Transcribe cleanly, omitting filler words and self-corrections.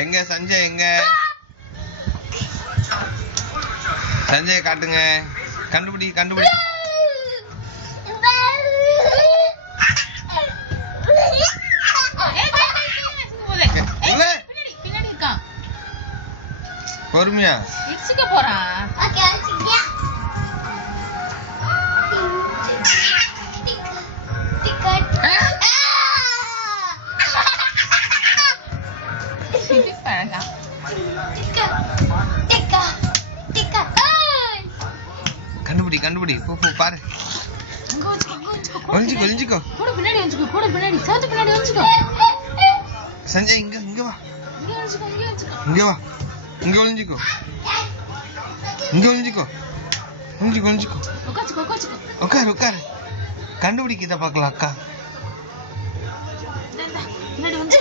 எங்க சஞ்சய் எங்க? சஞ்சய் காட்டுங்க. கண்டுபிடி கண்டுபிடி. பொறுமையா எக்ஸுக்கு போறான். கண்டுபிடி கண்டுபிடி. போ போ பாரு. ஒளிஞ்சுக்கோ ஒளிஞ்சுக்கோ. கூட பின்னாடி ஒளிஞ்சுக்கோ. கூட பின்னாடி சவுத்து பின்னாடி ஒளிஞ்சுக்கோ. சஞ்சய் இங்க இங்க வா. இங்க ஒளிஞ்சுக்கோ. இங்க ஒளிஞ்சுக்கோ. இங்க வா. இங்க ஒளிஞ்சுக்கோ. இங்க ஒளிஞ்சுக்கோ. ஒளிஞ்சுக்கோ ஒளிஞ்சுக்கோ. உட்காச்சுக்கோ உட்காச்சுக்கோ. உட்காரு உட்காரு. கண்டுபிடிக்க இதை பார்க்கலாம் அக்கா. பின்னாடி வந்து